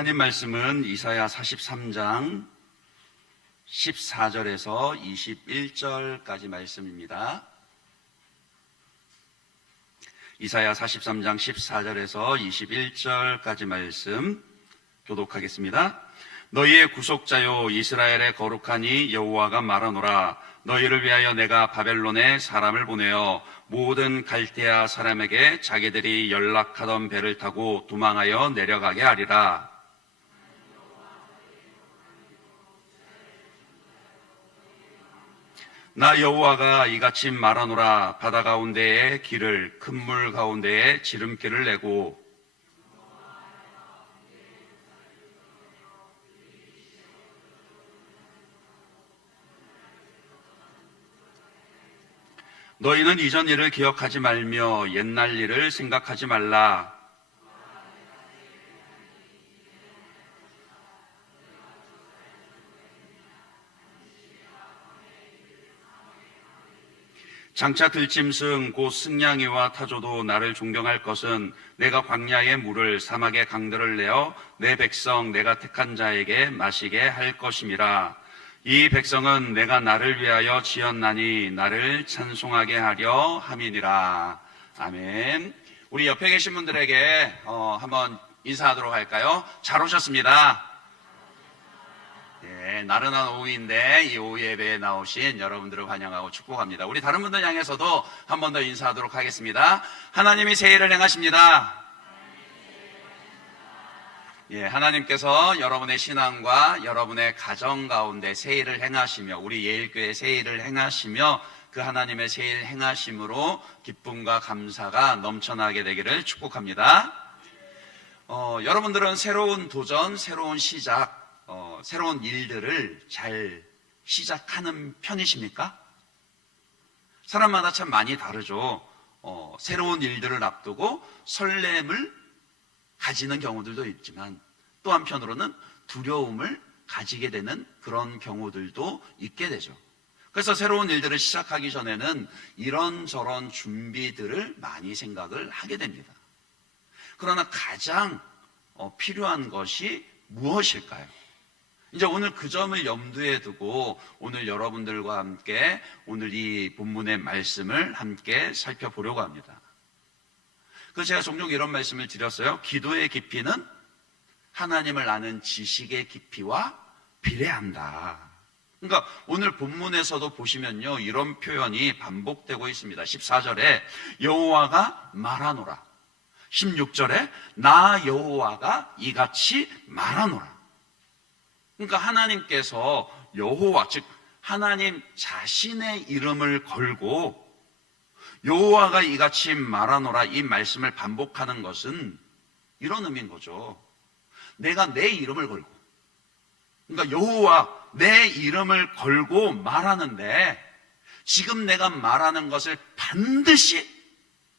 하나님 말씀은 이사야 43장 14절에서 21절까지 말씀입니다. 이사야 43장 14절에서 21절까지 말씀 교독하겠습니다. 너희의 구속자요 이스라엘의 거룩하니 여호와가 말하노라. 너희를 위하여 내가 바벨론에 사람을 보내어 모든 갈대아 사람에게 자기들이 연락하던 배를 타고 도망하여 내려가게 하리라. 나 여호와가 이같이 말하노라. 바다 가운데에 길을, 큰 물 가운데에 지름길을 내고 너희는 이전 일을 기억하지 말며 옛날 일을 생각하지 말라. 장차 들짐승 곧 승냥이와 타조도 나를 존경할 것은 내가 광야의 물을 사막의 강들을 내어 내 백성 내가 택한 자에게 마시게 할 것임이라. 이 백성은 내가 나를 위하여 지었나니 나를 찬송하게 하려 함이니라. 아멘. 우리 옆에 계신 분들에게 한번 인사하도록 할까요? 잘 오셨습니다. 네, 나른한 오후인데 이 오후 예배에 나오신 여러분들을 환영하고 축복합니다. 우리 다른 분들 향해서도 한 번 더 인사하도록 하겠습니다. 하나님이 새 일을 행하십니다. 예, 하나님께서 여러분의 신앙과 여러분의 가정 가운데 새 일을 행하시며 우리 예일교회 새 일을 행하시며 그 하나님의 새 일 행하심으로 기쁨과 감사가 넘쳐나게 되기를 축복합니다. 여러분들은 새로운 도전, 새로운 시작, 새로운 일들을 잘 시작하는 편이십니까? 사람마다 참 많이 다르죠. 새로운 일들을 앞두고 설렘을 가지는 경우들도 있지만 또 한편으로는 두려움을 가지게 되는 그런 경우들도 있게 되죠. 그래서 새로운 일들을 시작하기 전에는 이런저런 준비들을 많이 생각을 하게 됩니다. 그러나 가장 필요한 것이 무엇일까요? 이제 오늘 그 점을 염두에 두고 오늘 여러분들과 함께 오늘 이 본문의 말씀을 함께 살펴보려고 합니다. 그래서 제가 종종 이런 말씀을 드렸어요. 기도의 깊이는 하나님을 아는 지식의 깊이와 비례한다. 그러니까 오늘 본문에서도 보시면요, 이런 표현이 반복되고 있습니다. 14절에 여호와가 말하노라. 16절에 나 여호와가 이같이 말하노라. 그러니까 하나님께서 여호와, 즉 하나님 자신의 이름을 걸고 여호와가 이같이 말하노라 이 말씀을 반복하는 것은 이런 의미인 거죠. 내가 내 이름을 걸고, 그러니까 여호와 내 이름을 걸고 말하는데 지금 내가 말하는 것을 반드시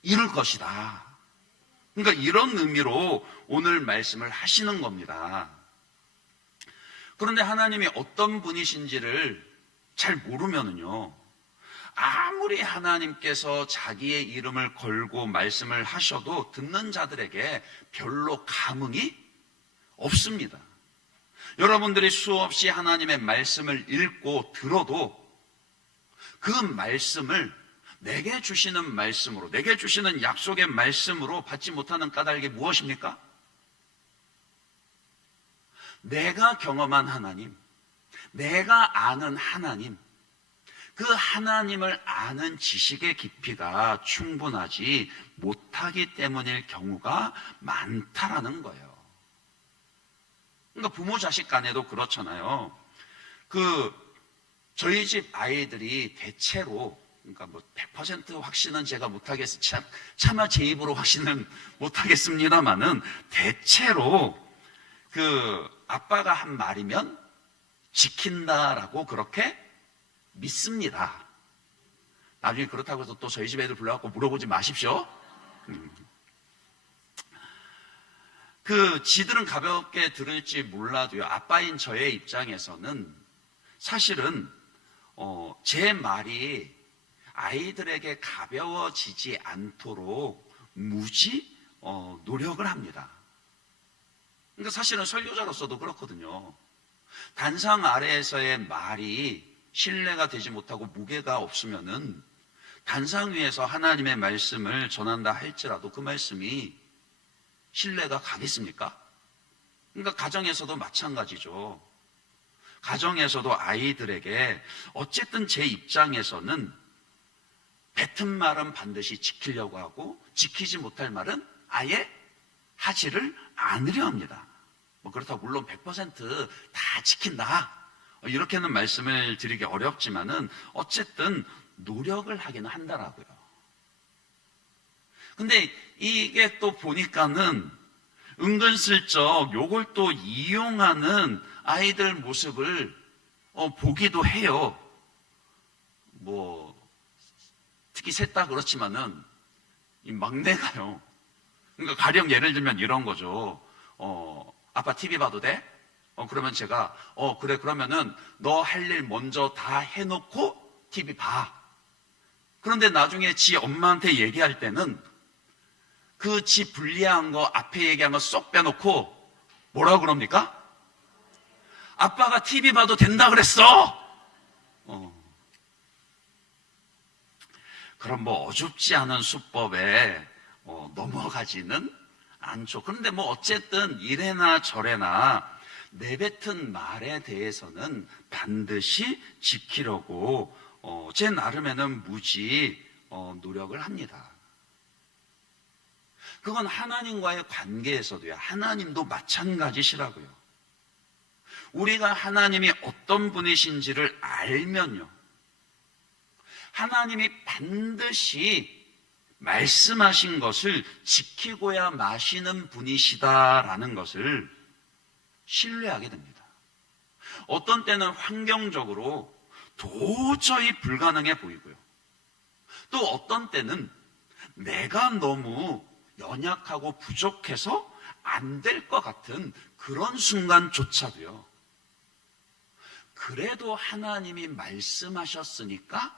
이룰 것이다. 그러니까 이런 의미로 오늘 말씀을 하시는 겁니다. 그런데 하나님이 어떤 분이신지를 잘 모르면은요, 아무리 하나님께서 자기의 이름을 걸고 말씀을 하셔도 듣는 자들에게 별로 감흥이 없습니다. 여러분들이 수없이 하나님의 말씀을 읽고 들어도 그 말씀을 내게 주시는 말씀으로, 내게 주시는 약속의 말씀으로 받지 못하는 까닭이 무엇입니까? 내가 경험한 하나님, 내가 아는 하나님, 그 하나님을 아는 지식의 깊이가 충분하지 못하기 때문일 경우가 많다라는 거예요. 그러니까 부모 자식 간에도 그렇잖아요. 저희 집 아이들이 대체로, 그러니까 100% 확신은 제가 못하겠어요. 차마 제 입으로 확신은 못하겠습니다만은 대체로 아빠가 한 말이면 지킨다라고 그렇게 믿습니다. 나중에 그렇다고 해서 또 저희 집 애들 불러갖고 물어보지 마십시오. 지들은 가볍게 들을지 몰라도요, 아빠인 저의 입장에서는 사실은 제 말이 아이들에게 가벼워지지 않도록 무지 노력을 합니다. 그러니까 사실은 설교자로서도 그렇거든요. 단상 아래에서의 말이 신뢰가 되지 못하고 무게가 없으면은 단상 위에서 하나님의 말씀을 전한다 할지라도 그 말씀이 신뢰가 가겠습니까? 그러니까 가정에서도 마찬가지죠. 가정에서도 아이들에게 어쨌든 제 입장에서는 뱉은 말은 반드시 지키려고 하고 지키지 못할 말은 아예 하지를 않으려 합니다. 뭐 그렇다고 물론 100%다 지킨다 이렇게는 말씀을 드리기 어렵지만은 어쨌든 노력을 하기는 한다라고요. 근데 이게 또 보니까는 은근슬쩍 요걸 또 이용하는 아이들 모습을 보기도 해요. 뭐 특히 셋 다 그렇지만은 이 막내가요. 그러니까 가령 예를 들면 이런 거죠. 아빠 TV 봐도 돼? 그러면 제가 그래 그러면은 너 할 일 먼저 다 해놓고 TV 봐. 그런데 나중에 지 엄마한테 얘기할 때는 그 지 불리한 거 앞에 얘기한 거 쏙 빼놓고 뭐라고 그럽니까? 아빠가 TV 봐도 된다 그랬어. 그럼 뭐 어줍지 않은 수법에 넘어가지는 않죠. 그런데 뭐 어쨌든 이래나 저래나 내뱉은 말에 대해서는 반드시 지키려고 제 나름에는 무지 노력을 합니다. 그건 하나님과의 관계에서도요. 하나님도 마찬가지시라고요. 우리가 하나님이 어떤 분이신지를 알면요. 하나님이 반드시 말씀하신 것을 지키고야 마시는 분이시다라는 것을 신뢰하게 됩니다. 어떤 때는 환경적으로 도저히 불가능해 보이고요. 또 어떤 때는 내가 너무 연약하고 부족해서 안 될 것 같은 그런 순간조차도요. 그래도 하나님이 말씀하셨으니까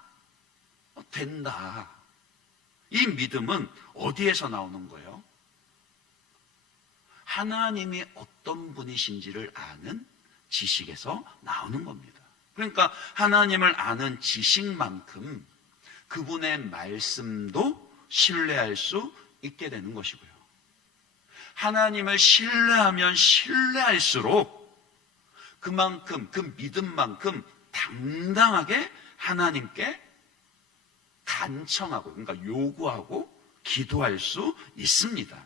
된다. 이 믿음은 어디에서 나오는 거예요? 하나님이 어떤 분이신지를 아는 지식에서 나오는 겁니다. 그러니까 하나님을 아는 지식만큼 그분의 말씀도 신뢰할 수 있게 되는 것이고요. 하나님을 신뢰하면 신뢰할수록 그만큼 그 믿음만큼 당당하게 하나님께 간청하고 그러니까 요구하고 기도할 수 있습니다.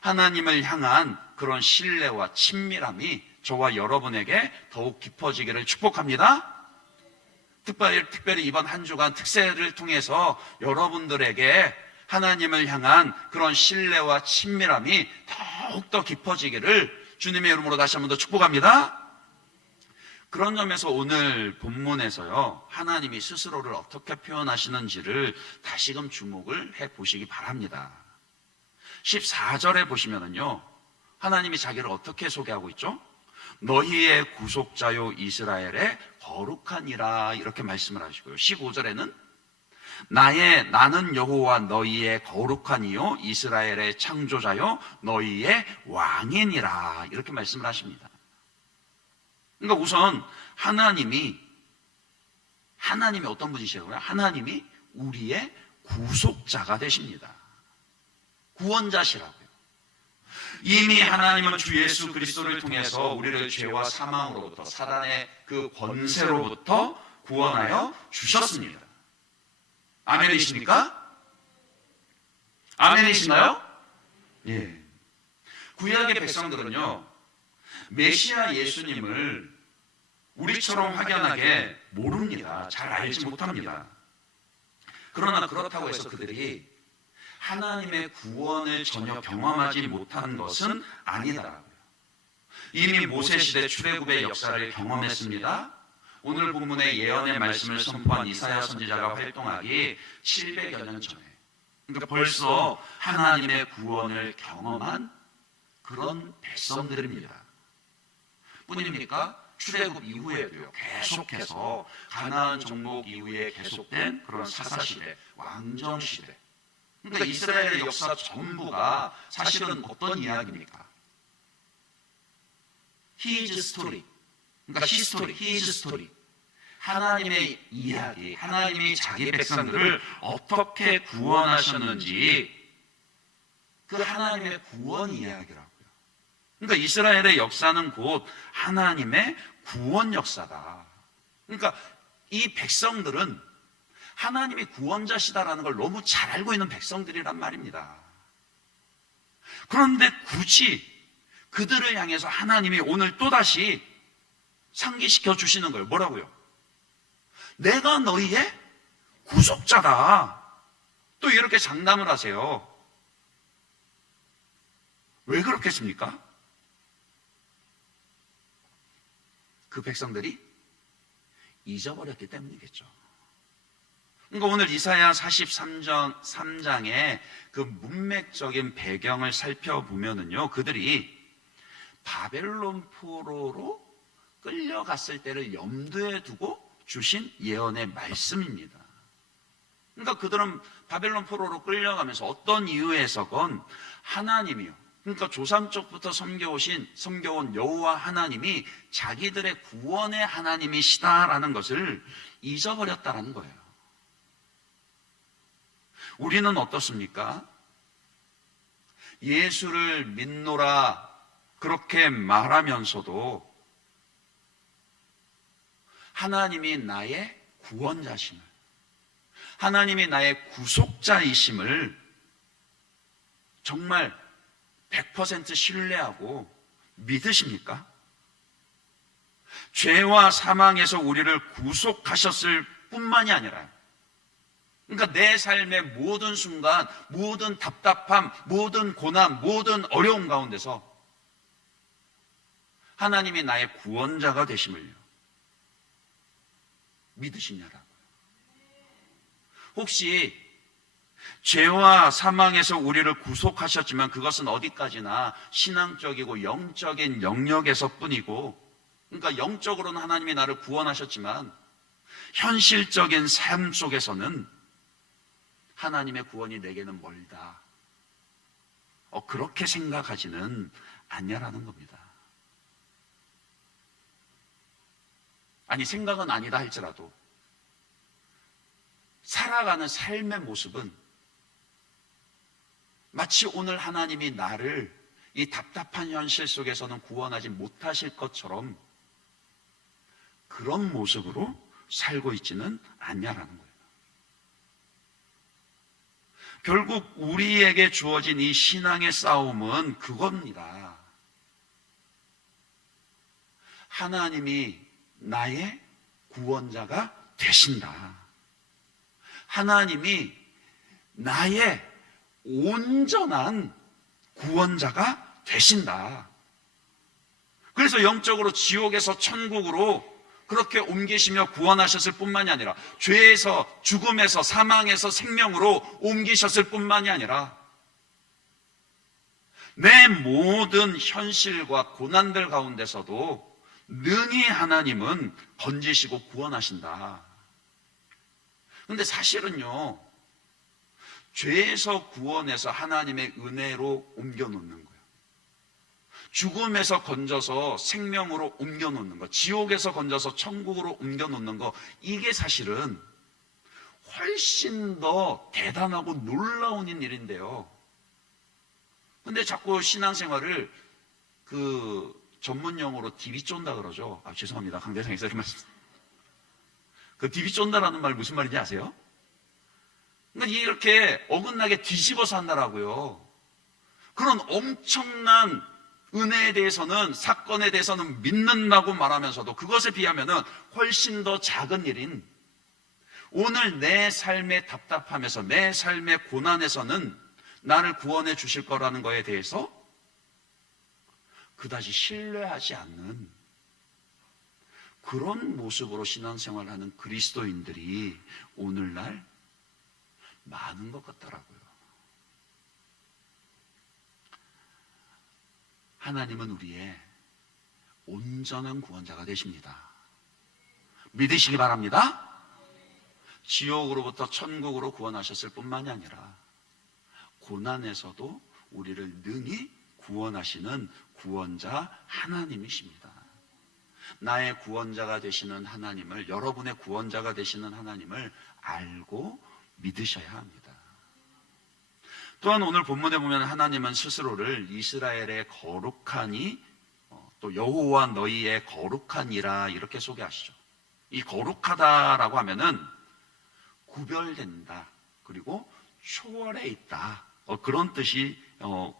하나님을 향한 그런 신뢰와 친밀함이 저와 여러분에게 더욱 깊어지기를 축복합니다. 특별히 이번 한 주간 특세를 통해서 여러분들에게 하나님을 향한 그런 신뢰와 친밀함이 더욱더 깊어지기를 주님의 이름으로 다시 한 번 더 축복합니다. 그런 점에서 오늘 본문에서요, 하나님이 스스로를 어떻게 표현하시는지를 다시금 주목을 해보시기 바랍니다. 14절에 보시면은요, 하나님이 자기를 어떻게 소개하고 있죠? 너희의 구속자요 이스라엘의 거룩하니라 이렇게 말씀을 하시고요. 15절에는 나는 여호와 너희의 거룩하니요 이스라엘의 창조자요 너희의 왕이니라 이렇게 말씀을 하십니다. 그러니까 우선 하나님이 어떤 분이시라고요? 하나님이 우리의 구속자가 되십니다. 구원자시라고요. 이미 하나님은 주 예수 그리스도를 통해서 우리를 죄와 사망으로부터 사단의 그 권세로부터 구원하여 주셨습니다. 아멘이십니까? 아멘이신가요? 예. 구약의 백성들은요, 메시아 예수님을 우리처럼 확연하게 모릅니다. 잘 알지 못합니다. 그러나 그렇다고 해서 그들이 하나님의 구원을 전혀 경험하지 못한 것은 아니다라고요. 이미 모세시대 출애굽의 역사를 경험했습니다. 오늘 본문의 예언의 말씀을 선포한 이사야 선지자가 활동하기 700여 년 전에, 그러니까 벌써 하나님의 구원을 경험한 그런 백성들입니다. 뿐입니까? 출애굽 이후에도요, 계속해서 가나안 정복 이후에 계속된 그런 사사시대, 왕정시대, 그러니까 이스라엘의 역사 전부가 사실은 어떤 이야기입니까? His story. 그러니까 history, His story. 하나님의 이야기, 하나님이 자기 백성들을 어떻게 구원하셨는지 그 하나님의 구원 이야기라고요. 그러니까 이스라엘의 역사는 곧 하나님의 구원 역사다. 그러니까 이 백성들은 하나님이 구원자시다라는 걸 너무 잘 알고 있는 백성들이란 말입니다. 그런데 굳이 그들을 향해서 하나님이 오늘 또다시 상기시켜 주시는 거예요. 뭐라고요? 내가 너희의 구속자다. 또 이렇게 장담을 하세요. 왜 그렇겠습니까? 그 백성들이 잊어버렸기 때문이겠죠. 그러니까 오늘 이사야 43장의 그 문맥적인 배경을 살펴보면은요, 그들이 바벨론 포로로 끌려갔을 때를 염두에 두고 주신 예언의 말씀입니다. 그러니까 그들은 바벨론 포로로 끌려가면서 어떤 이유에서건 하나님이요, 그러니까 조상적부터 섬겨온 여호와 하나님이 자기들의 구원의 하나님이시다라는 것을 잊어버렸다는 거예요. 우리는 어떻습니까? 예수를 믿노라 그렇게 말하면서도 하나님이 나의 구원자심을, 하나님이 나의 구속자이심을 정말 100% 신뢰하고 믿으십니까? 죄와 사망에서 우리를 구속하셨을 뿐만이 아니라, 그러니까 내 삶의 모든 순간, 모든 답답함, 모든 고난, 모든 어려움 가운데서 하나님이 나의 구원자가 되심을요, 믿으시냐라고요. 혹시 죄와 사망에서 우리를 구속하셨지만 그것은 어디까지나 신앙적이고 영적인 영역에서 뿐이고, 그러니까 영적으로는 하나님이 나를 구원하셨지만 현실적인 삶 속에서는 하나님의 구원이 내게는 멀다, 그렇게 생각하지는 않냐라는 겁니다. 아니, 생각은 아니다 할지라도 살아가는 삶의 모습은 마치 오늘 하나님이 나를 이 답답한 현실 속에서는 구원하지 못하실 것처럼 그런 모습으로 살고 있지는 않냐라는 거예요. 결국 우리에게 주어진 이 신앙의 싸움은 그겁니다. 하나님이 나의 구원자가 되신다. 하나님이 나의 온전한 구원자가 되신다. 그래서 영적으로 지옥에서 천국으로 그렇게 옮기시며 구원하셨을 뿐만이 아니라 죄에서, 죽음에서, 사망에서 생명으로 옮기셨을 뿐만이 아니라 내 모든 현실과 고난들 가운데서도 능히 하나님은 건지시고 구원하신다. 그런데 사실은요, 죄에서 구원해서 하나님의 은혜로 옮겨놓는 거예요. 죽음에서 건져서 생명으로 옮겨놓는 거, 지옥에서 건져서 천국으로 옮겨놓는 거, 이게 사실은 훨씬 더 대단하고 놀라운 일인데요. 근데 자꾸 신앙생활을 전문 용어로 디비 쫀다 그러죠. 죄송합니다. 강대상에서 이런 말씀. 그 디비 쫀다라는 말 무슨 말인지 아세요? 그러니까 이렇게 어긋나게 뒤집어서 한다라고요. 그런 엄청난 은혜에 대해서는, 사건에 대해서는 믿는다고 말하면서도 그것에 비하면은 훨씬 더 작은 일인 오늘 내 삶의 답답함에서, 내 삶의 고난에서는 나를 구원해 주실 거라는 거에 대해서 그다지 신뢰하지 않는 그런 모습으로 신앙생활을 하는 그리스도인들이 오늘날 많은 것 같더라고요. 하나님은 우리의 온전한 구원자가 되십니다. 믿으시기 바랍니다. 지옥으로부터 천국으로 구원하셨을 뿐만이 아니라 고난에서도 우리를 능히 구원하시는 구원자 하나님이십니다. 나의 구원자가 되시는 하나님을, 여러분의 구원자가 되시는 하나님을 알고 믿으셔야 합니다. 또한 오늘 본문에 보면 하나님은 스스로를 이스라엘의 거룩하니 또 여호와 너희의 거룩하니라 이렇게 소개하시죠. 이 거룩하다라고 하면은 구별된다, 그리고 초월해 있다, 그런 뜻이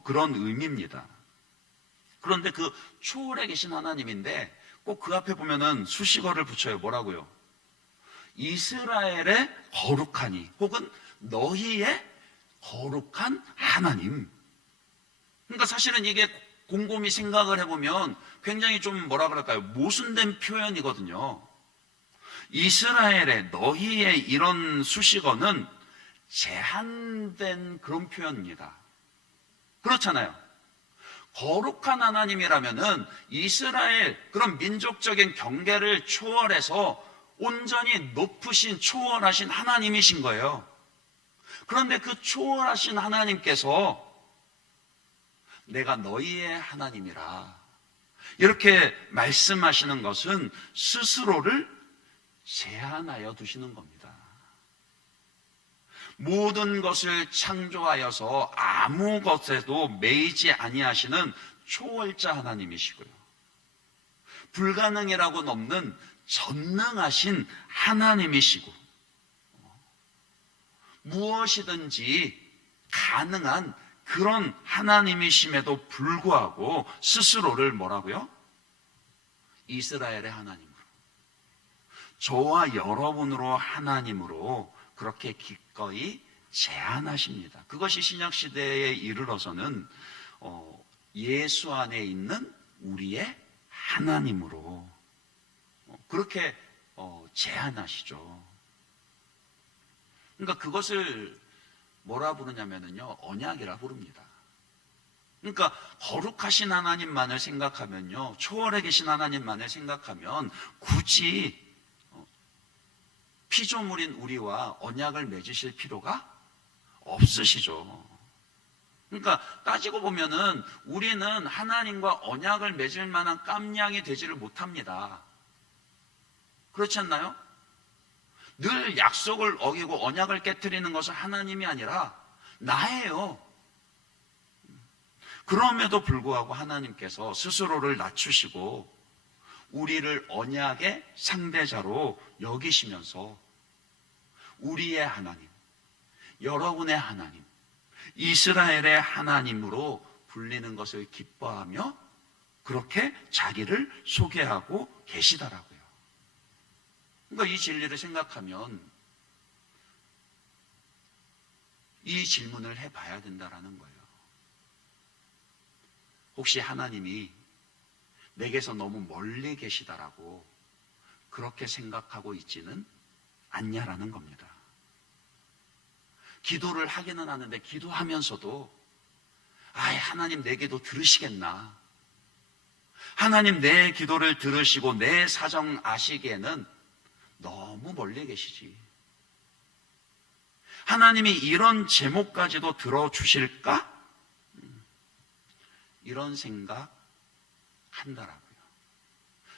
그런 의미입니다. 그런데 그 초월해 계신 하나님인데 꼭 그 앞에 보면은 수식어를 붙여요. 뭐라고요? 이스라엘의 거룩하니, 혹은 너희의 거룩한 하나님. 그러니까 사실은 이게 곰곰이 생각을 해보면 굉장히 좀 뭐라 그럴까요? 모순된 표현이거든요. 이스라엘의, 너희의 이런 수식어는 제한된 그런 표현입니다. 그렇잖아요. 거룩한 하나님이라면은 이스라엘 그런 민족적인 경계를 초월해서 온전히 높으신 초월하신 하나님이신 거예요. 그런데 그 초월하신 하나님께서 내가 너희의 하나님이라 이렇게 말씀하시는 것은 스스로를 제한하여 두시는 겁니다. 모든 것을 창조하여서 아무 것에도 매이지 아니하시는 초월자 하나님이시고요, 불가능이라고 넘는 전능하신 하나님이시고, 무엇이든지 가능한 그런 하나님이심에도 불구하고 스스로를 뭐라고요? 이스라엘의 하나님으로, 저와 여러분으로 하나님으로 그렇게 기꺼이 제한하십니다. 그것이 신약시대에 이르러서는 예수 안에 있는 우리의 하나님으로 그렇게 제한하시죠. 그러니까 그것을 뭐라 부르냐면요, 언약이라 부릅니다. 그러니까 거룩하신 하나님만을 생각하면요, 초월해 계신 하나님만을 생각하면 굳이 피조물인 우리와 언약을 맺으실 필요가 없으시죠. 그러니까 따지고 보면은 우리는 하나님과 언약을 맺을 만한 깜냥이 되지를 못합니다. 그렇지 않나요? 늘 약속을 어기고 언약을 깨트리는 것은 하나님이 아니라 나예요. 그럼에도 불구하고 하나님께서 스스로를 낮추시고 우리를 언약의 상대자로 여기시면서 우리의 하나님, 여러분의 하나님, 이스라엘의 하나님으로 불리는 것을 기뻐하며 그렇게 자기를 소개하고 계시더라고요. 그러니까 이 진리를 생각하면 이 질문을 해봐야 된다라는 거예요. 혹시 하나님이 내게서 너무 멀리 계시다라고 그렇게 생각하고 있지는 않냐라는 겁니다. 기도를 하기는 하는데 기도하면서도 하나님 내 기도 들으시겠나? 하나님 내 기도를 들으시고 내 사정 아시기에는 너무 멀리 계시지. 하나님이 이런 제목까지도 들어주실까? 이런 생각 한다라고요.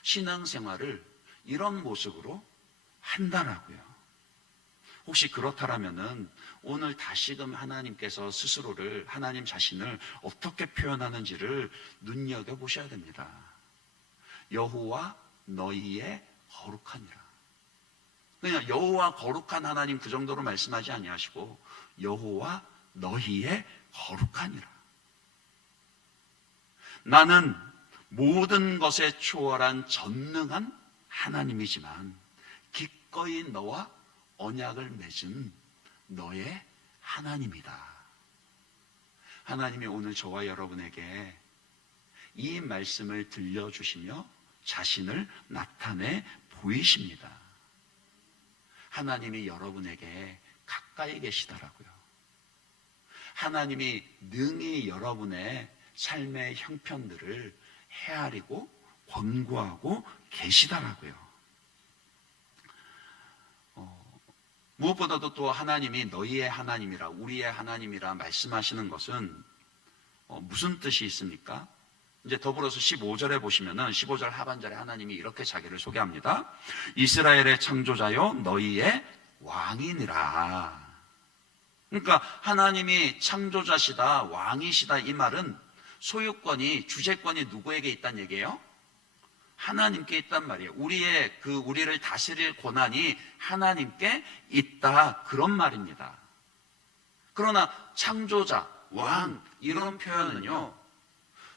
신앙생활을 이런 모습으로 한다라고요. 혹시 그렇다라면은 오늘 다시금 하나님께서 스스로를, 하나님 자신을 어떻게 표현하는지를 눈여겨보셔야 됩니다. 여호와 너희의 거룩하니라. 그냥 여호와 거룩한 하나님 그 정도로 말씀하지 아니하시고 여호와 너희의 거룩하니라. 나는 모든 것에 초월한 전능한 하나님이지만 기꺼이 너와 언약을 맺은 너의 하나님이다. 하나님이 오늘 저와 여러분에게 이 말씀을 들려주시며 자신을 나타내 보이십니다. 하나님이 여러분에게 가까이 계시더라고요. 하나님이 능히 여러분의 삶의 형편들을 헤아리고 권고하고 계시더라고요. 무엇보다도 또 하나님이 너희의 하나님이라, 우리의 하나님이라 말씀하시는 것은 무슨 뜻이 있습니까? 이제 더불어서 15절에 보시면은 15절 하반절에 하나님이 이렇게 자기를 소개합니다. 이스라엘의 창조자요 너희의 왕이니라. 그러니까 하나님이 창조자시다, 왕이시다, 이 말은 소유권이, 주재권이 누구에게 있다는 얘기예요? 하나님께 있단 말이에요. 우리를 다스릴 권한이 하나님께 있다, 그런 말입니다. 그러나 창조자, 왕, 이런 표현은요,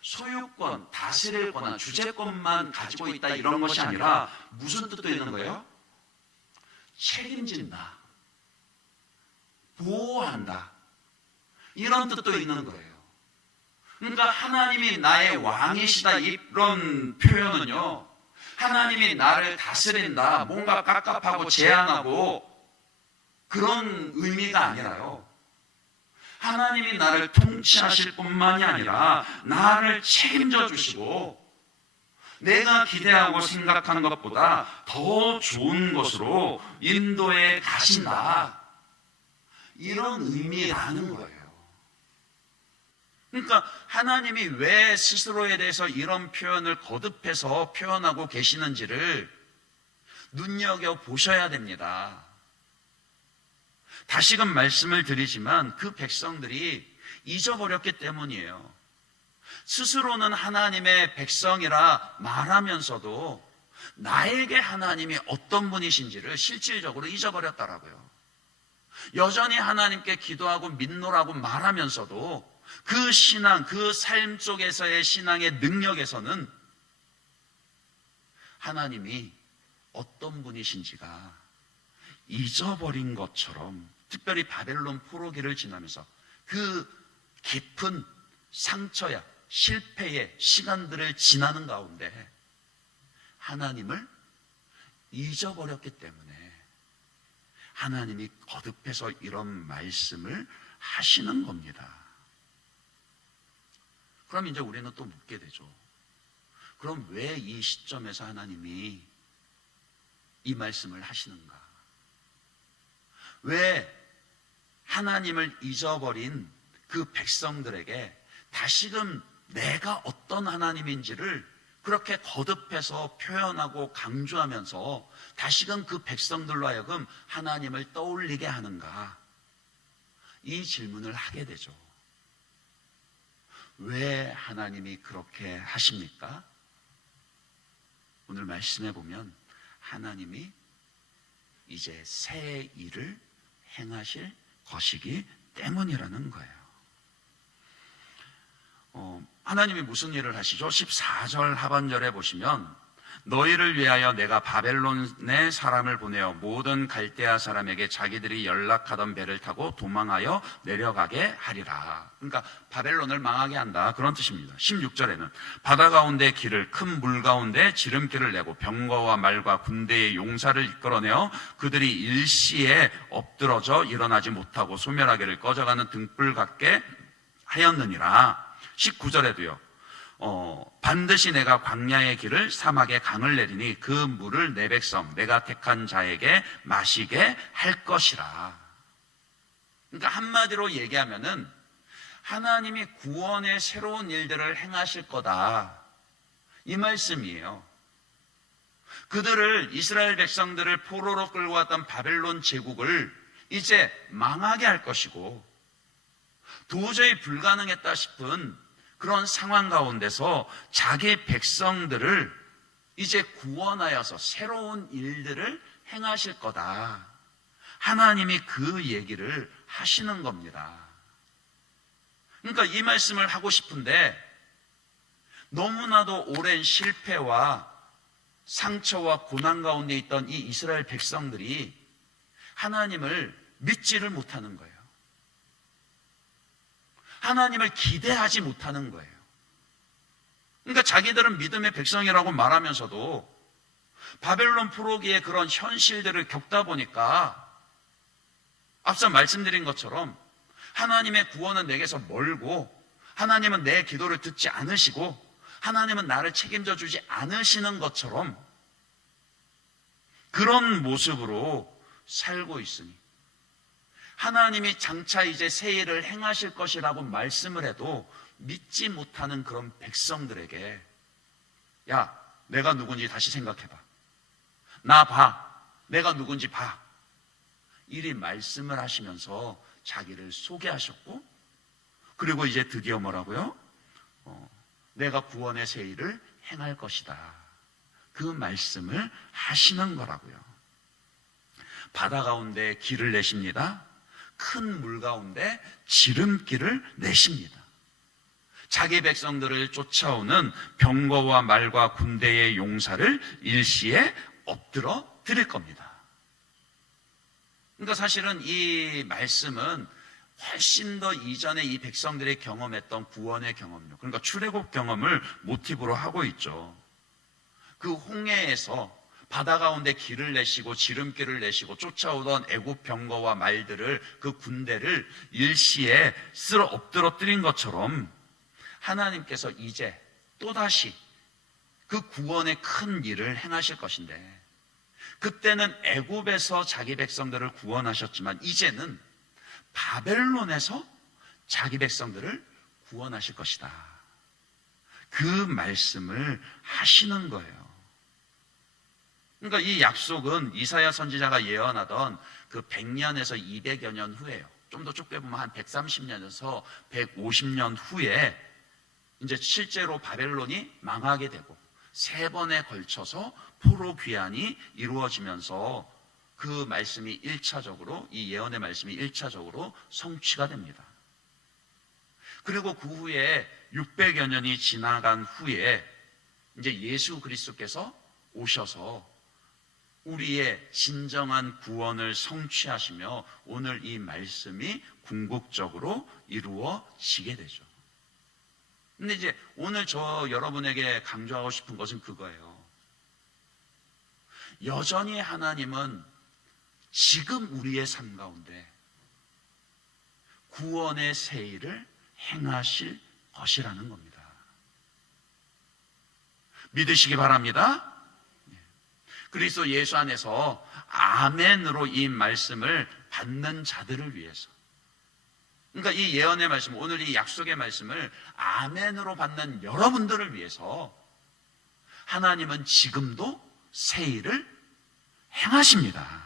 소유권, 다스릴 권한, 주재권만 가지고 있다, 이런 것이 아니라 무슨 뜻도 있는 거예요? 책임진다, 보호한다, 이런 뜻도 있는 거예요. 그러니까 하나님이 나의 왕이시다, 이런 표현은요, 하나님이 나를 다스린다, 뭔가 깝깝하고 제한하고 그런 의미가 아니라요, 하나님이 나를 통치하실 뿐만이 아니라 나를 책임져 주시고 내가 기대하고 생각하는 것보다 더 좋은 것으로 인도해 가신다, 이런 의미라는 거예요. 그러니까 하나님이 왜 스스로에 대해서 이런 표현을 거듭해서 표현하고 계시는지를 눈여겨보셔야 됩니다. 다시금 말씀을 드리지만 그 백성들이 잊어버렸기 때문이에요. 스스로는 하나님의 백성이라 말하면서도 나에게 하나님이 어떤 분이신지를 실질적으로 잊어버렸다라고요. 여전히 하나님께 기도하고 믿노라고 말하면서도 그 신앙, 그 삶 속에서의 신앙의 능력에서는 하나님이 어떤 분이신지가 잊어버린 것처럼, 특별히 바벨론 포로기를 지나면서 그 깊은 상처야 실패의 시간들을 지나는 가운데 하나님을 잊어버렸기 때문에 하나님이 거듭해서 이런 말씀을 하시는 겁니다. 그럼 이제 우리는 또 묻게 되죠. 그럼 왜 이 시점에서 하나님이 이 말씀을 하시는가? 왜 하나님을 잊어버린 그 백성들에게 다시금 내가 어떤 하나님인지를 그렇게 거듭해서 표현하고 강조하면서 다시금 그 백성들로 하여금 하나님을 떠올리게 하는가? 이 질문을 하게 되죠. 왜 하나님이 그렇게 하십니까? 오늘 말씀해 보면 하나님이 이제 새 일을 행하실 것이기 때문이라는 거예요. 하나님이 무슨 일을 하시죠? 14절 하반절에 보시면 너희를 위하여 내가 바벨론에 사람을 보내어 모든 갈대아 사람에게 자기들이 연락하던 배를 타고 도망하여 내려가게 하리라. 그러니까 바벨론을 망하게 한다, 그런 뜻입니다. 16절에는 바다 가운데 길을, 큰 물 가운데 지름길을 내고 병거와 말과 군대의 용사를 이끌어내어 그들이 일시에 엎드러져 일어나지 못하고 소멸하기를 꺼져가는 등불 같게 하였느니라. 19절에도요. 반드시 내가 광야의 길을 사막의 강을 내리니 그 물을 내 백성 내가 택한 자에게 마시게 할 것이라. 그러니까 한마디로 얘기하면은 하나님이 구원의 새로운 일들을 행하실 거다, 이 말씀이에요. 그들을, 이스라엘 백성들을 포로로 끌고 왔던 바벨론 제국을 이제 망하게 할 것이고, 도저히 불가능했다 싶은 그런 상황 가운데서 자기 백성들을 이제 구원하여서 새로운 일들을 행하실 거다, 하나님이 그 얘기를 하시는 겁니다. 그러니까 이 말씀을 하고 싶은데 너무나도 오랜 실패와 상처와 고난 가운데 있던 이 이스라엘 백성들이 하나님을 믿지를 못하는 거예요. 하나님을 기대하지 못하는 거예요. 그러니까 자기들은 믿음의 백성이라고 말하면서도 바벨론 포로기의 그런 현실들을 겪다 보니까 앞서 말씀드린 것처럼 하나님의 구원은 내게서 멀고, 하나님은 내 기도를 듣지 않으시고, 하나님은 나를 책임져 주지 않으시는 것처럼 그런 모습으로 살고 있으니 하나님이 장차 이제 새 일을 행하실 것이라고 말씀을 해도 믿지 못하는 그런 백성들에게, 야, 내가 누군지 다시 생각해봐. 나 봐. 내가 누군지 봐. 이리 말씀을 하시면서 자기를 소개하셨고, 그리고 이제 드디어 뭐라고요? 내가 구원의 새 일을 행할 것이다. 그 말씀을 하시는 거라고요. 바다 가운데 길을 내십니다. 큰 물 가운데 지름길을 내십니다. 자기 백성들을 쫓아오는 병거와 말과 군대의 용사를 일시에 엎드러 드릴 겁니다. 그러니까 사실은 이 말씀은 훨씬 더 이전에 이 백성들이 경험했던 구원의 경험요, 그러니까 출애굽 경험을 모티브로 하고 있죠. 그 홍해에서 바다 가운데 길을 내시고 지름길을 내시고 쫓아오던 애굽 병거와 말들을, 그 군대를 일시에 쓸어 엎드러뜨린 것처럼 하나님께서 이제 또다시 그 구원의 큰 일을 행하실 것인데, 그때는 애굽에서 자기 백성들을 구원하셨지만 이제는 바벨론에서 자기 백성들을 구원하실 것이다. 그 말씀을 하시는 거예요. 그러니까 이 약속은 이사야 선지자가 예언하던 그 100년에서 200여 년 후에요. 좀 더 좁게 보면 한 130년에서 150년 후에 이제 실제로 바벨론이 망하게 되고 3번에 걸쳐서 포로 귀환이 이루어지면서 그 말씀이 1차적으로, 이 예언의 말씀이 1차적으로 성취가 됩니다. 그리고 그 후에 600여 년이 지나간 후에 이제 예수 그리스도께서 오셔서 우리의 진정한 구원을 성취하시며 오늘 이 말씀이 궁극적으로 이루어지게 되죠. 근데 이제 오늘 저 여러분에게 강조하고 싶은 것은 그거예요. 여전히 하나님은 지금 우리의 삶 가운데 구원의 새 일을 행하실 것이라는 겁니다. 믿으시기 바랍니다. 그리스도 예수 안에서 아멘으로 이 말씀을 받는 자들을 위해서, 그러니까 이 예언의 말씀, 오늘 이 약속의 말씀을 아멘으로 받는 여러분들을 위해서 하나님은 지금도 새 일을 행하십니다.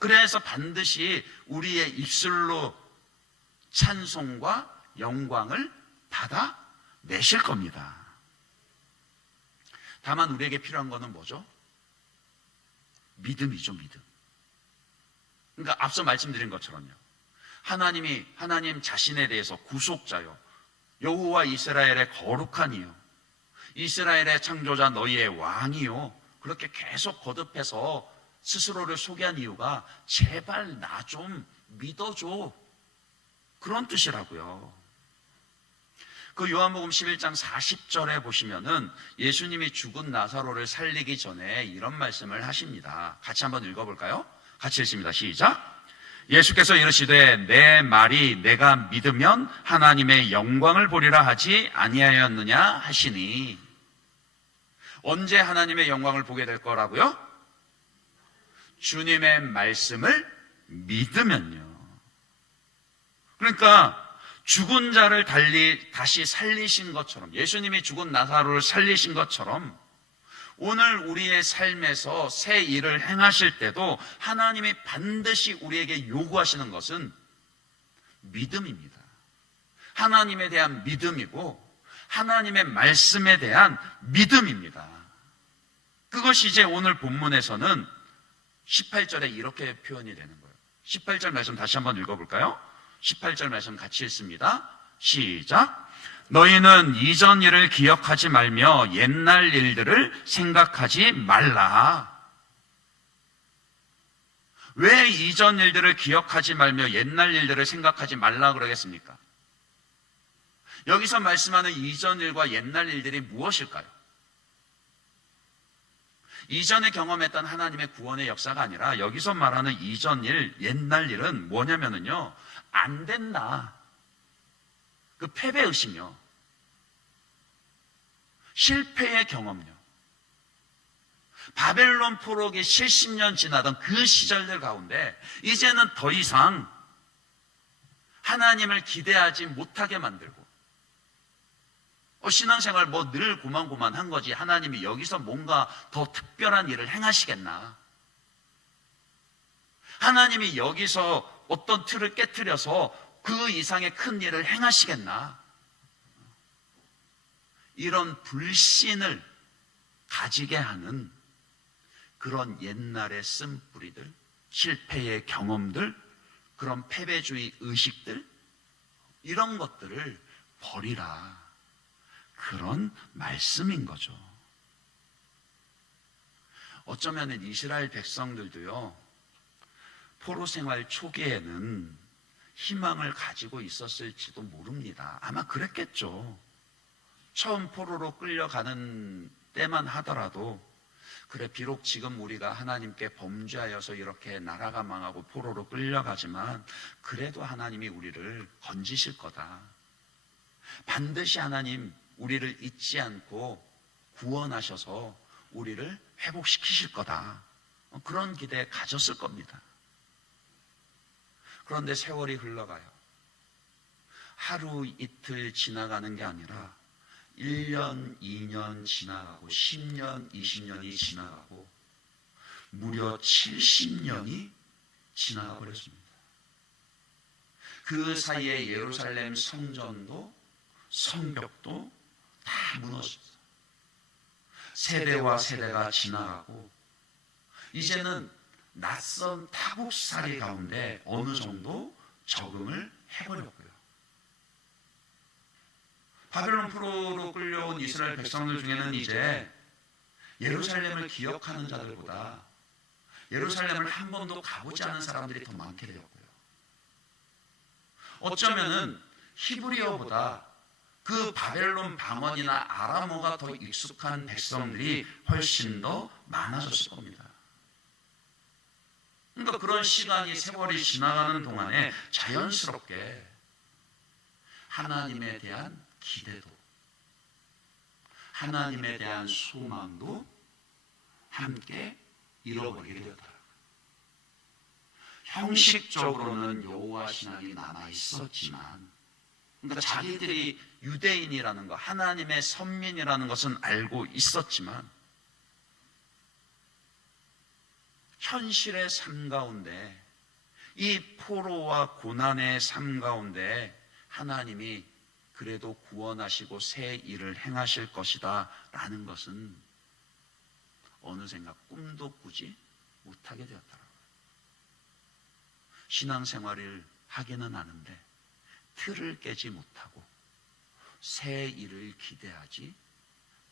그래서 반드시 우리의 입술로 찬송과 영광을 받아내실 겁니다. 다만 우리에게 필요한 것은 뭐죠? 믿음이죠, 믿음. 그러니까 앞서 말씀드린 것처럼요, 하나님 자신에 대해서 구속자요, 여호와 이스라엘의 거룩한 이요, 이스라엘의 창조자 너희의 왕이요, 그렇게 계속 거듭해서 스스로를 소개한 이유가 제발 나 좀 믿어줘, 그런 뜻이라고요. 그 요한복음 11장 40절에 보시면은 예수님이 죽은 나사로를 살리기 전에 이런 말씀을 하십니다. 같이 한번 읽어볼까요? 같이 읽습니다. 시작. 예수께서 이르시되 내 말이 내가 믿으면 하나님의 영광을 보리라 하지 아니하였느냐 하시니, 언제 하나님의 영광을 보게 될 거라고요? 주님의 말씀을 믿으면요. 그러니까 죽은 자를 다시 살리신 것처럼, 예수님이 죽은 나사로를 살리신 것처럼 오늘 우리의 삶에서 새 일을 행하실 때도 하나님이 반드시 우리에게 요구하시는 것은 믿음입니다. 하나님에 대한 믿음이고 하나님의 말씀에 대한 믿음입니다. 그것이 이제 오늘 본문에서는 18절에 이렇게 표현이 되는 거예요. 18절 말씀 다시 한번 읽어볼까요? 18절 말씀 같이 읽습니다. 시작. 너희는 이전 일을 기억하지 말며 옛날 일들을 생각하지 말라. 왜 이전 일들을 기억하지 말며 옛날 일들을 생각하지 말라 그러겠습니까? 여기서 말씀하는 이전 일과 옛날 일들이 무엇일까요? 이전에 경험했던 하나님의 구원의 역사가 아니라 여기서 말하는 이전 일, 옛날 일은 뭐냐면요, 안 된다, 그 패배의식이요, 실패의 경험요, 바벨론 포로기 70년 지나던 그 시절들 가운데 이제는 더 이상 하나님을 기대하지 못하게 만들고, 신앙생활 뭐 늘 고만고만한 거지 하나님이 여기서 뭔가 더 특별한 일을 행하시겠나, 하나님이 여기서 어떤 틀을 깨트려서 그 이상의 큰 일을 행하시겠나, 이런 불신을 가지게 하는 그런 옛날의 쓴뿌리들, 실패의 경험들, 그런 패배주의 의식들, 이런 것들을 버리라, 그런 말씀인 거죠. 어쩌면 이스라엘 백성들도요, 포로 생활 초기에는 희망을 가지고 있었을지도 모릅니다. 아마 그랬겠죠. 처음 포로로 끌려가는 때만 하더라도, 그래 비록 지금 우리가 하나님께 범죄하여서 이렇게 나라가 망하고 포로로 끌려가지만 그래도 하나님이 우리를 건지실 거다, 반드시 하나님 우리를 잊지 않고 구원하셔서 우리를 회복시키실 거다, 그런 기대 가졌을 겁니다. 그런데 세월이 흘러가요. 하루 이틀 지나가는 게 아니라 1년, 2년 지나가고 10년, 20년이 지나가고 무려 70년이 지나가 버렸습니다. 그 사이에 예루살렘 성전도 성벽도 다 무너졌어요. 세대와 세대가 지나가고 이제는 낯선 타국살이 가운데 어느 정도 적응을 해버렸고요. 바벨론 포로로 끌려온 이스라엘 백성들 중에는 이제 예루살렘을 기억하는 자들보다 예루살렘을 한 번도 가보지 않은 사람들이 더 많게 되었고요. 어쩌면은 히브리어보다 그 바벨론 방언이나 아람어가 더 익숙한 백성들이 훨씬 더 많아졌을 겁니다. 그러니까 그런 시간이, 세월이 지나가는 동안에 자연스럽게 하나님에 대한 기대도, 하나님에 대한 소망도 함께 잃어버리게 되었더라고요. 형식적으로는 여호와 신앙이 남아 있었지만, 그러니까 자기들이 유대인이라는 것, 하나님의 선민이라는 것은 알고 있었지만 현실의 삶 가운데, 이 포로와 고난의 삶 가운데 하나님이 그래도 구원하시고 새 일을 행하실 것이다 라는 것은 어느샌가 꿈도 꾸지 못하게 되었더라고요. 신앙생활을 하기는 하는데 틀을 깨지 못하고 새 일을 기대하지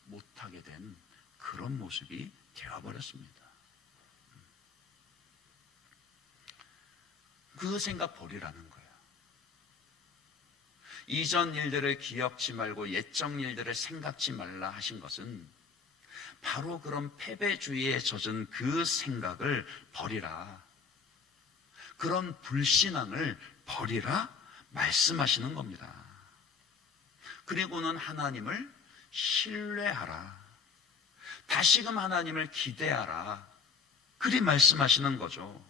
못하게 된 그런 모습이 되어버렸습니다. 그 생각 버리라는 거예요. 이전 일들을 기억지 말고 옛적 일들을 생각지 말라 하신 것은 바로 그런 패배주의에 젖은 그 생각을 버리라, 그런 불신앙을 버리라 말씀하시는 겁니다. 그리고는 하나님을 신뢰하라, 다시금 하나님을 기대하라, 그리 말씀하시는 거죠.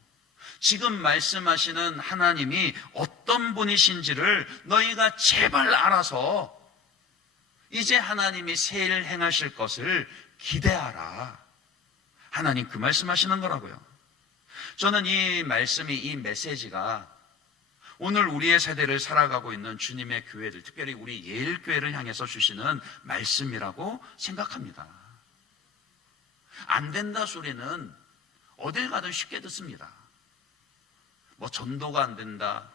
지금 말씀하시는 하나님이 어떤 분이신지를 너희가 제발 알아서 이제 하나님이 새 일을 행하실 것을 기대하라, 하나님 그 말씀하시는 거라고요. 저는 이 말씀이, 이 메시지가 오늘 우리의 세대를 살아가고 있는 주님의 교회들, 특별히 우리 예일교회를 향해서 주시는 말씀이라고 생각합니다. 안 된다 소리는 어딜 가든 쉽게 듣습니다. 뭐 전도가 안 된다,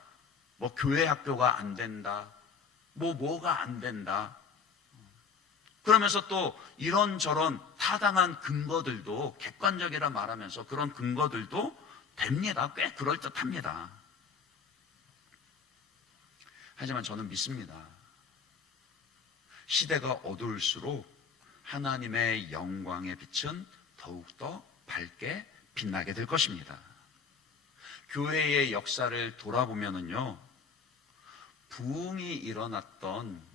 뭐 교회 학교가 안 된다, 뭐가 안 된다, 그러면서 또 이런저런 타당한 근거들도, 객관적이라 말하면서 그런 근거들도 됩니다. 꽤 그럴듯합니다. 하지만 저는 믿습니다. 시대가 어두울수록 하나님의 영광의 빛은 더욱더 밝게 빛나게 될 것입니다. 교회의 역사를 돌아보면은요, 부흥이 일어났던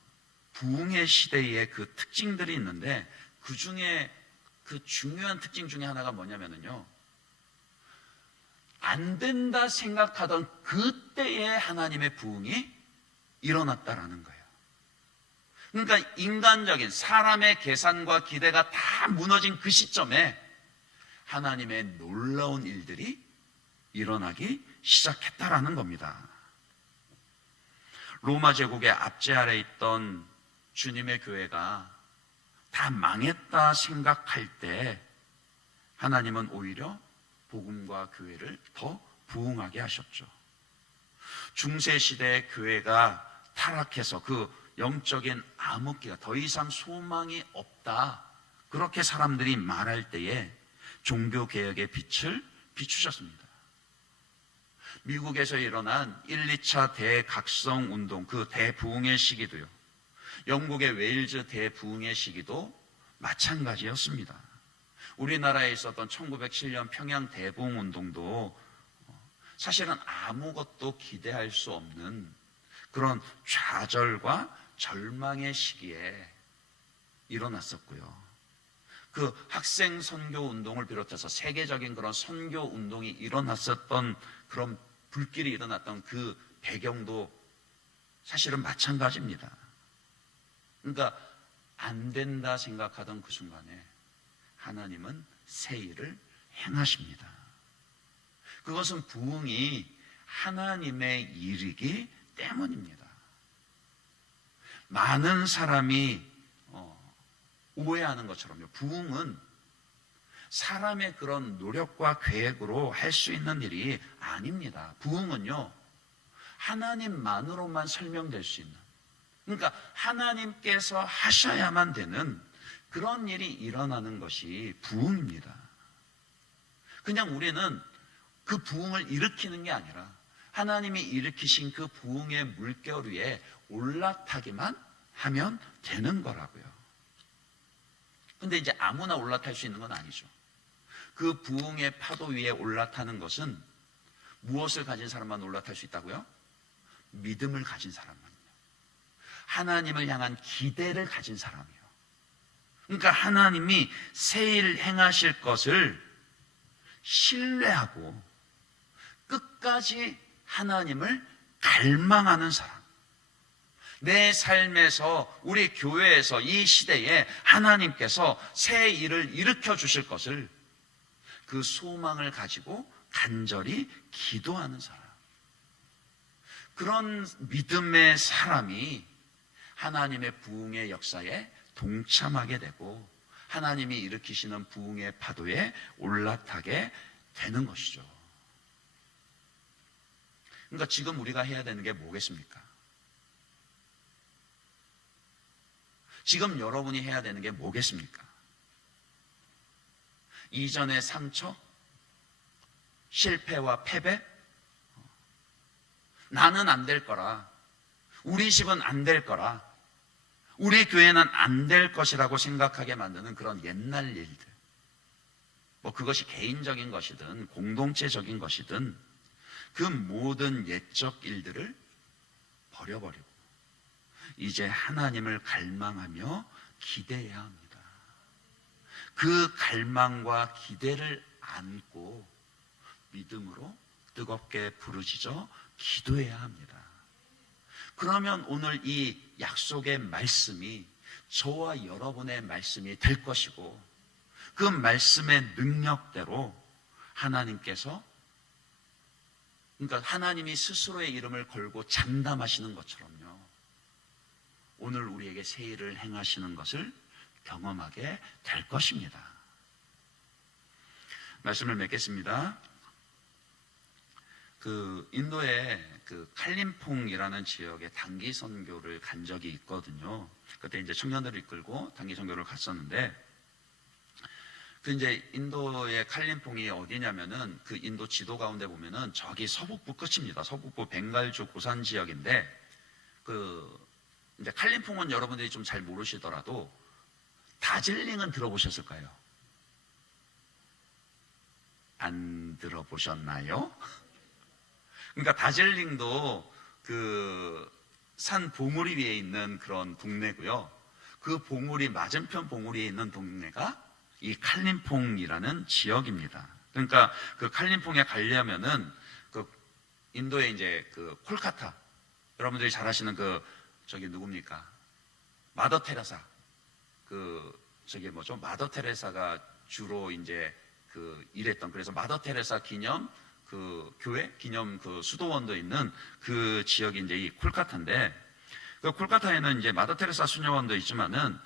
부흥의 시대의 그 특징들이 있는데, 그 중에 그 중요한 특징 중에 하나가 뭐냐면요, 안 된다 생각하던 그때에 하나님의 부흥이 일어났다라는 거예요. 그러니까 인간적인 사람의 계산과 기대가 다 무너진 그 시점에 하나님의 놀라운 일들이 일어나기 시작했다라는 겁니다. 로마 제국의 압제 아래 있던 주님의 교회가 다 망했다 생각할 때 하나님은 오히려 복음과 교회를 더 부흥하게 하셨죠. 중세시대의 교회가 타락해서 그 영적인 암흑기가 더 이상 소망이 없다, 그렇게 사람들이 말할 때에 종교개혁의 빛을 비추셨습니다. 미국에서 일어난 1, 2차 대각성 운동, 그 대부흥의 시기도요, 영국의 웨일즈 대부흥의 시기도 마찬가지였습니다. 우리나라에 있었던 1907년 평양 대부흥 운동도 사실은 아무것도 기대할 수 없는 그런 좌절과 절망의 시기에 일어났었고요. 그 학생 선교 운동을 비롯해서 세계적인 그런 선교 운동이 일어났었던, 그런 불길이 일어났던 그 배경도 사실은 마찬가지입니다. 그러니까 안 된다 생각하던 그 순간에 하나님은 새 일을 행하십니다. 그것은 부흥이 하나님의 일이기 때문입니다. 많은 사람이 오해하는 것처럼요, 부흥은 사람의 그런 노력과 계획으로 할 수 있는 일이 아닙니다. 부흥은요, 하나님만으로만 설명될 수 있는, 그러니까 하나님께서 하셔야만 되는 그런 일이 일어나는 것이 부흥입니다. 그냥 우리는 그 부흥을 일으키는 게 아니라 하나님이 일으키신 그 부흥의 물결 위에 올라타기만 하면 되는 거라고요. 근데 이제 아무나 올라탈 수 있는 건 아니죠. 그 부흥의 파도 위에 올라타는 것은 무엇을 가진 사람만 올라탈 수 있다고요? 믿음을 가진 사람만요. 하나님을 향한 기대를 가진 사람이요. 그러니까 하나님이 새 일 행하실 것을 신뢰하고 끝까지 하나님을 갈망하는 사람. 내 삶에서, 우리 교회에서, 이 시대에 하나님께서 새 일을 일으켜 주실 것을, 그 소망을 가지고 간절히 기도하는 사람. 그런 믿음의 사람이 하나님의 부흥의 역사에 동참하게 되고 하나님이 일으키시는 부흥의 파도에 올라타게 되는 것이죠. 그러니까 지금 우리가 해야 되는 게 뭐겠습니까? 지금 여러분이 해야 되는 게 뭐겠습니까? 이전의 상처, 실패와 패배, 나는 안 될 거라, 우리 집은 안 될 거라, 우리 교회는 안 될 것이라고 생각하게 만드는 그런 옛날 일들, 그것이 개인적인 것이든 공동체적인 것이든 그 모든 옛적 일들을 버려버리고 이제 하나님을 갈망하며 기대해야 합니다. 그 갈망과 기대를 안고 믿음으로 뜨겁게 부르짖어 기도해야 합니다. 그러면 오늘 이 약속의 말씀이 저와 여러분의 말씀이 될 것이고, 그 말씀의 능력대로 하나님께서, 그러니까 하나님이 스스로의 이름을 걸고 장담하시는 것처럼요, 오늘 우리에게 새 일을 행하시는 것을 경험하게 될 것입니다. 말씀을 맺겠습니다. 인도의 칼림퐁이라는 지역에 단기 선교를 간 적이 있거든요. 그때 이제 청년들을 이끌고 단기 선교를 갔었는데, 이제 인도의 칼림퐁이 어디냐면은 그 인도 지도 가운데 보면은 저기 서북부 끝입니다. 서북부 벵갈주 고산 지역인데, 이제 칼림퐁은 여러분들이 좀 잘 모르시더라도 다질링은 들어보셨을까요? 안 들어보셨나요? 그러니까 다질링도 산 봉우리 위에 있는 그런 동네고요. 그 봉우리 맞은편 봉우리에 있는 동네가 이 칼림퐁이라는 지역입니다. 그러니까 그 칼림퐁에 가려면은 그 인도의 이제 그 콜카타, 여러분들이 잘 아시는 그 저기 누굽니까? 마더 테레사. 저기 뭐죠? 마더 테레사가 주로 이제 그 일했던, 그래서 마더 테레사 기념 그 교회 기념 그 수도원도 있는 그 지역이 이제 이 콜카타인데, 그 콜카타에는 이제 마더 테레사 수녀원도 있지만은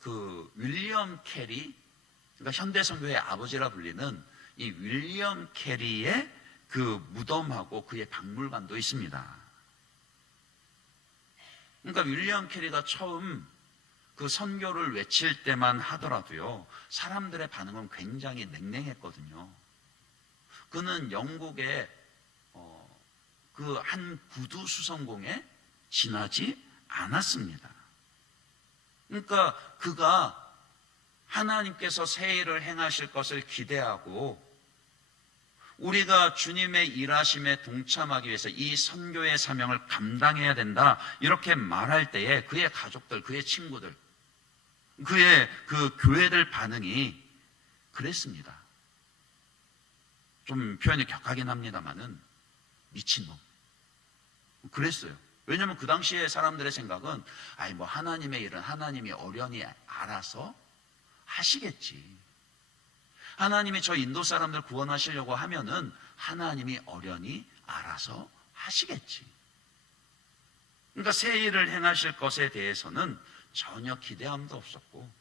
그 윌리엄 캐리, 그러니까 현대 선교의 아버지라 불리는 이 윌리엄 캐리의 그 무덤하고 그의 박물관도 있습니다. 그러니까 윌리엄 캐리가 처음 그 선교를 외칠 때만 하더라도요, 사람들의 반응은 굉장히 냉랭했거든요. 그는 영국의 그 한 구두 수성공에 지나지 않았습니다. 그러니까 그가 하나님께서 새 일을 행하실 것을 기대하고 우리가 주님의 일하심에 동참하기 위해서 이 선교의 사명을 감당해야 된다, 이렇게 말할 때에 그의 가족들, 그의 친구들, 그의 그 교회들 반응이 그랬습니다. 좀 표현이 격하긴 합니다만은 미친놈, 그랬어요. 왜냐하면 그 당시에 사람들의 생각은 아니 뭐 하나님의 일은 하나님이 어련히 알아서 하시겠지, 하나님이 저 인도 사람들 구원하시려고 하면은 하나님이 어련히 알아서 하시겠지. 그러니까 새 일을 행하실 것에 대해서는 전혀 기대함도 없었고,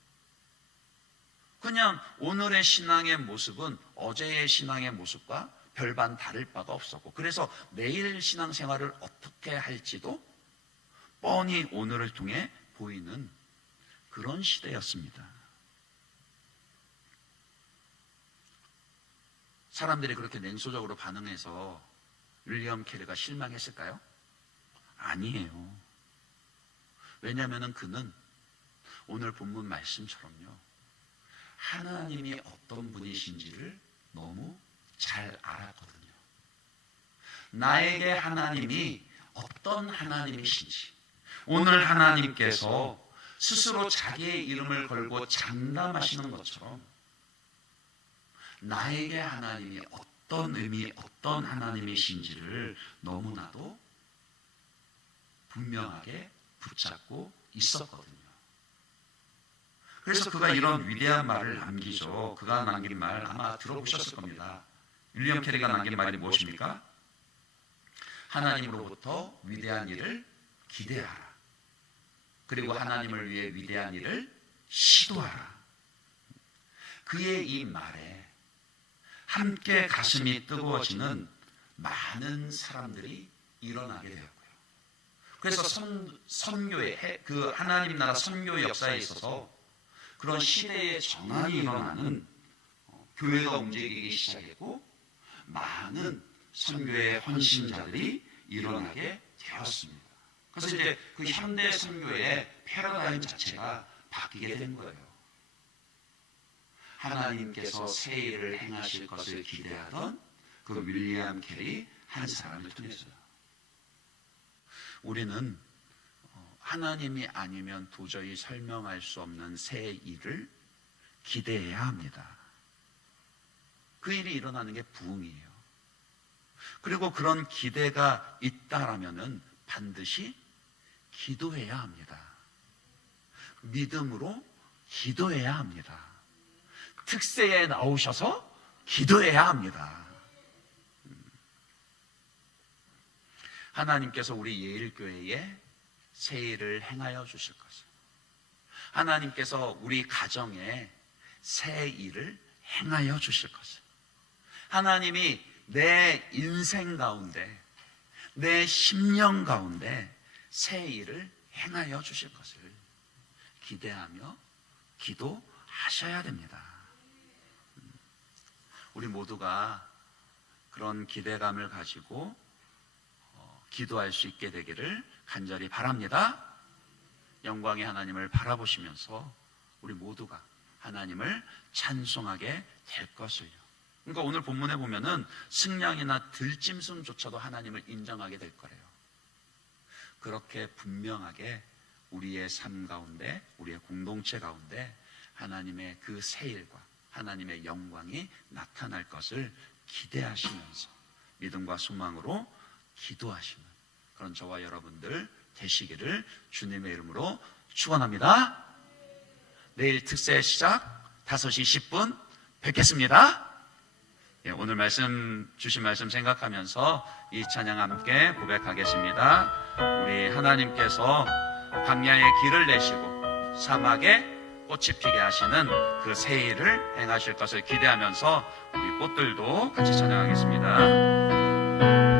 그냥 오늘의 신앙의 모습은 어제의 신앙의 모습과 별반 다를 바가 없었고, 그래서 내일 신앙생활을 어떻게 할지도 뻔히 오늘을 통해 보이는 그런 시대였습니다. 사람들이 그렇게 냉소적으로 반응해서 윌리엄 캐리가 실망했을까요? 아니에요. 왜냐하면 그는 오늘 본문 말씀처럼요, 하나님이 어떤 분이신지를 너무 잘 알았거든요. 나에게 하나님이 어떤 하나님이신지, 오늘 하나님께서 스스로 자기의 이름을 걸고 장담하시는 것처럼 나에게 하나님이 어떤 의미, 어떤 하나님이신지를 너무나도 분명하게 붙잡고 있었거든요. 그래서 그가 이런 위대한 말을 남기죠. 그가 남긴 말 아마 들어보셨을 겁니다. 윌리엄 캐리가 남긴 말이 무엇입니까? 하나님으로부터 위대한 일을 기대하라. 그리고 하나님을 위해 위대한 일을 시도하라. 그의 이 말에 함께 가슴이 뜨거워지는 많은 사람들이 일어나게 되었고요. 그래서 선교의 그 하나님 나라 선교의 역사에 있어서 그런 시대의 전환이 일어나는 교회가 움직이기 시작했고, 많은 선교의 헌신자들이 일어나게 되었습니다. 그래서 이제 그 현대 선교의 패러다임 자체가 바뀌게 된 거예요. 하나님께서 새 일을 행하실 것을 기대하던 그 윌리엄 캐리 한 사람을 통해서요. 우리는 하나님이 아니면 도저히 설명할 수 없는 새 일을 기대해야 합니다. 그 일이 일어나는 게 부흥이에요. 그리고 그런 기대가 있다라면은 반드시 기도해야 합니다. 믿음으로 기도해야 합니다. 특세에 나오셔서 기도해야 합니다. 하나님께서 우리 예일교회에 새 일을 행하여 주실 것을, 하나님께서 우리 가정에 새 일을 행하여 주실 것을, 하나님이 내 인생 가운데, 내 심령 가운데 새 일을 행하여 주실 것을 기대하며 기도하셔야 됩니다. 우리 모두가 그런 기대감을 가지고 기도할 수 있게 되기를 간절히 바랍니다. 영광의 하나님을 바라보시면서 우리 모두가 하나님을 찬송하게 될 것을요. 그러니까 오늘 본문에 보면은 승냥이나 들짐승조차도 하나님을 인정하게 될 거래요. 그렇게 분명하게 우리의 삶 가운데, 우리의 공동체 가운데 하나님의 그 새 일과 하나님의 영광이 나타날 것을 기대하시면서 믿음과 소망으로 기도하시는 그런 저와 여러분들 되시기를 주님의 이름으로 축원합니다. 내일 특세 시작 5시 10분 뵙겠습니다. 예, 오늘 주신 말씀 생각하면서 이 찬양 함께 고백하겠습니다. 우리 하나님께서 광야에 길을 내시고 사막에 꽃이 피게 하시는 그 새 일을 행하실 것을 기대하면서 우리 꽃들도 같이 찬양하겠습니다.